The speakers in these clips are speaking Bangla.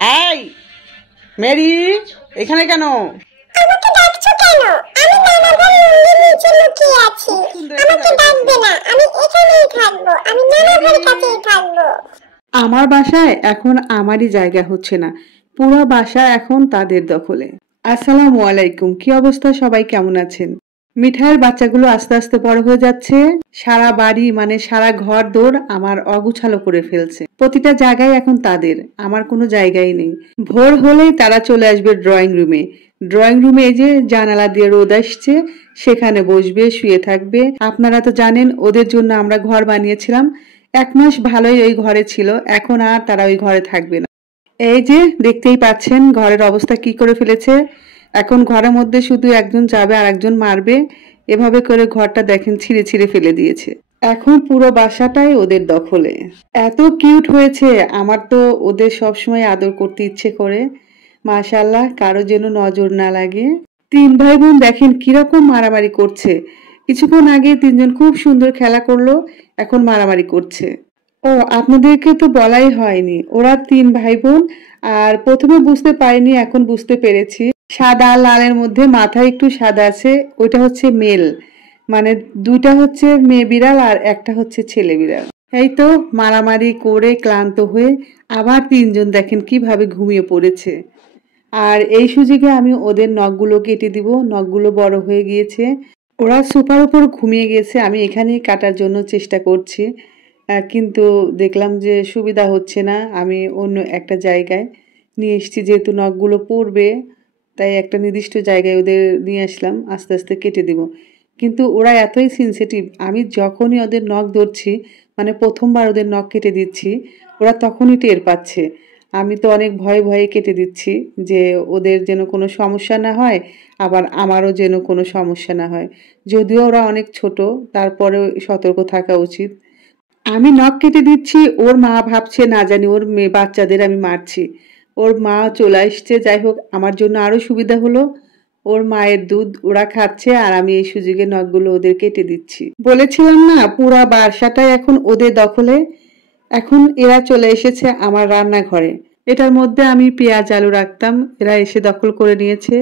এই মেরি, এখানে কেন? আমাকে ডাকছো কেন? আমি নানা ভাই মুন্ডির নিচে লুকিয়ে আছি। আমাকে ডাকবে না, আমি এখানেই থাকবো। আমি নানা ভাইয়ের কাছেই থাকবো। আমার বাসায় এখন আমারই জায়গা হচ্ছে না, পুরো বাসা এখন তাদের দখলে। আসসালামু আলাইকুম, কি অবস্থা? সবাই কেমন আছেন? মিঠাইয়ের বাচ্চাগুলো আস্তে আস্তে বড় হয়ে যাচ্ছে। সারা বাড়ি মানে সারা ঘর দৌড় আমার অগুছালো করে ফেলছে। প্রতিটা জায়গায় এখন তাদের, আমার কোনো জায়গাই নেই। ভোর হলেই তারা চলে আসবে ড্রয়িং রুমে। ড্রয়িং রুমে এই যে জানালা দিয়ে রোদ আসছে, সেখানে বসবে, শুয়ে থাকবে। আপনারা তো জানেন ওদের জন্য আমরা ঘর বানিয়েছিলাম। 1 মাস ভালোই ওই ঘরে ছিল, এখন আর তারা ওই ঘরে থাকবে না। এই যে দেখতেই পাচ্ছেন ঘরের অবস্থা কি করে ফেলেছে। এখন ঘরের মধ্যে শুধু একজন যাবে আর একজন মারবে, এভাবে করে ঘরটা দেখেন ছিঁড়ে ছিঁড়ে ফেলে দিয়েছে। এখন পুরো বাসাটাই ওদের দখলে। এত কিউট হয়েছে, আমার তো ওদের সবসময় আদর করতে ইচ্ছে করে। মাশাআল্লাহ, কারো যেন নজর না লাগে। 3 ভাই বোন দেখেন কিরকম মারামারি করছে। কিছুক্ষণ আগে 3জন খুব সুন্দর খেলা করলো, এখন মারামারি করছে। ও, আপনাদেরকে তো বলাই হয়নি, ওরা 3 ভাই বোন। আর প্রথমে বুঝতে পারিনি, এখন বুঝতে পেরেছি। সাদা লালের মধ্যে মাথায় একটু সাদা আছে, ওইটা হচ্ছে মেল। মানে 2টা হচ্ছে মেয়ে বিড়াল আর একটা হচ্ছে ছেলে বিড়াল। এই তো মারামারি করে ক্লান্ত হয়ে আবার 3জন দেখেন কিভাবে ঘুমিয়ে পড়েছে। আর এই সুযোগে আমি ওদের নখগুলো কেটে দিব, নখগুলো বড় হয়ে গিয়েছে। ওরা সোফার উপর ঘুমিয়ে গেছে, আমি এখানেই কাটার জন্য চেষ্টা করছি। কিন্তু দেখলাম যে সুবিধা হচ্ছে না, আমি অন্য একটা জায়গায় নিয়ে এসেছি। যেহেতু নখগুলো পড়বে, তাই একটা নির্দিষ্ট জায়গায় ওদের নিয়ে আসলাম, আস্তে আস্তে কেটে দিব। কিন্তু ওরা এতই সেনসিটিভ, আমি যখনই ওদের নখ ধরছি, মানে প্রথমবার ওদের নখ কেটে দিচ্ছি, ওরা তখনই টের পাচ্ছে। আমি তো অনেক ভয়ে ভয়ে কেটে দিচ্ছি যে ওদের যেন কোনো সমস্যা না হয়, আবার আমারও যেন কোনো সমস্যা না হয়। যদিও ওরা অনেক ছোট, তারপরেও সতর্ক থাকা উচিত। আমি নখ কেটে দিচ্ছি, ওর মা ভাবছে না জানি ওর মেয়ে বাচ্চাদের আমি মারছি। ওর মা চলে আসছে, যাই হোক আমার জন্য আরো সুবিধা হলো। ওর মায়ের দুধ ওরা খাচ্ছে আর আমি এই সুযোগে নখগুলো ওদের কেটে দিচ্ছি। বলেছিলাম না পুরা বাসাটাই এখন ওদের দখলে। এখন এরা চলে এসেছে আমার রান্নাঘরে। এটার মধ্যে আমি পেঁয়াজ আলু রাখতাম, এরা এসে দখল করে নিয়েছে।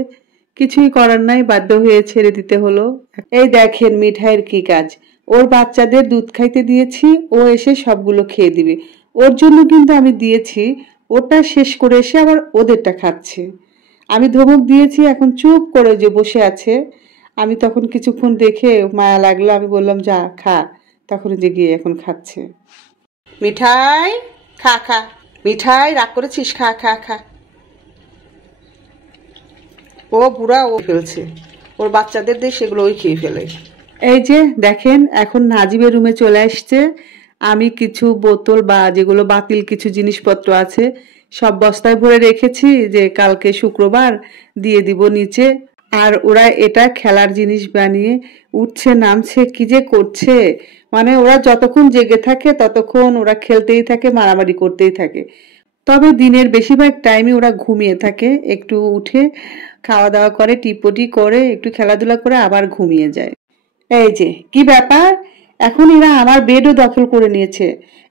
কিছুই করার নাই, বাধ্য হয়ে ছেড়ে দিতে হলো। এই দেখেন মিঠাইয়ের কি কাজ। ওর বাচ্চাদের দুধ খাইতে দিয়েছি, ও এসে সবগুলো খেয়ে দিবে। ওর জন্য কিন্তু আমি দিয়েছি, ওটা শেষ করে এসে আবার ওদেরটা খাচ্ছে। আমি ধমক দিয়েছি, এখন চুপ করে যে বসে আছে। আমি তখন কিছুক্ষণ দেখে মায়া লাগলো, আমি বললাম যা খা, তখন যে গিয়ে এখন খাচ্ছে। মিঠাই, খা খা। মিঠাই, রাগ করেছিস? খা খা খা। ও বুড়া, ও ফেলছে, ওর বাচ্চাদের দিয়ে সেগুলো ওই খেয়ে ফেলে। এই যে দেখেন এখন নাজিবের রুমে চলে আসছে। আমি কিছু বোতল বা যেগুলো বাতিল কিছু জিনিসপত্র আছে সব বস্তায় ভরে রেখেছি, যে কালকে শুক্রবার দিয়ে দিব নিচে। আর ওরা এটা খেলার জিনিস বানিয়ে উঠছে নামছে, কি যে করছে। মানে ওরা যতক্ষণ জেগে থাকে ততক্ষণ ওরা খেলতেই থাকে, মারামারি করতেই থাকে। তবে দিনের বেশিরভাগ টাইমে ওরা ঘুমিয়ে থাকে, একটু উঠে খাওয়া দাওয়া করে, টিপটি করে, একটু খেলাধুলা করে আবার ঘুমিয়ে যায়। এই যে কি ব্যাপার, এখন এরা আমার বেডও দখল করে নিয়েছে।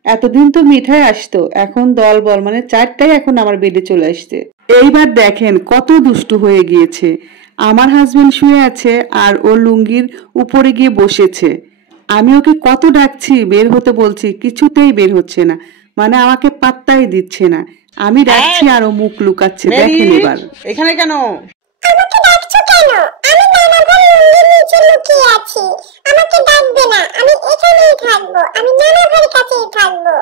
এতদিন তো মিঠাই আসতো, এখন দল বল মানে 4টাই এখন আমার বেডে চলে আসছে। এইবার দেখেন কত দুষ্টু হয়ে গিয়েছে। আমার হাজবেন্ড শুয়ে আছে আর ও লুঙ্গির উপরে গিয়ে বসেছে। আমি ওকে কত ডাকছি, বের হতে বলছি, কিছুতেই বের হচ্ছে না। মানে আমাকে পাত্তাই দিচ্ছে না। আমি ডাকছি আর ও মুখ লুকাচ্ছে। দেখেন এবার। এখানে কেন? আমাকে ডাকছো কেন? আমি নানা ভাই মুন্ডির নিচে লুকিয়ে আছি। আমাকে ডাকবে না, আমি এখানেই থাকবো। আমি নানা ভাইয়ের কাছেই থাকবো।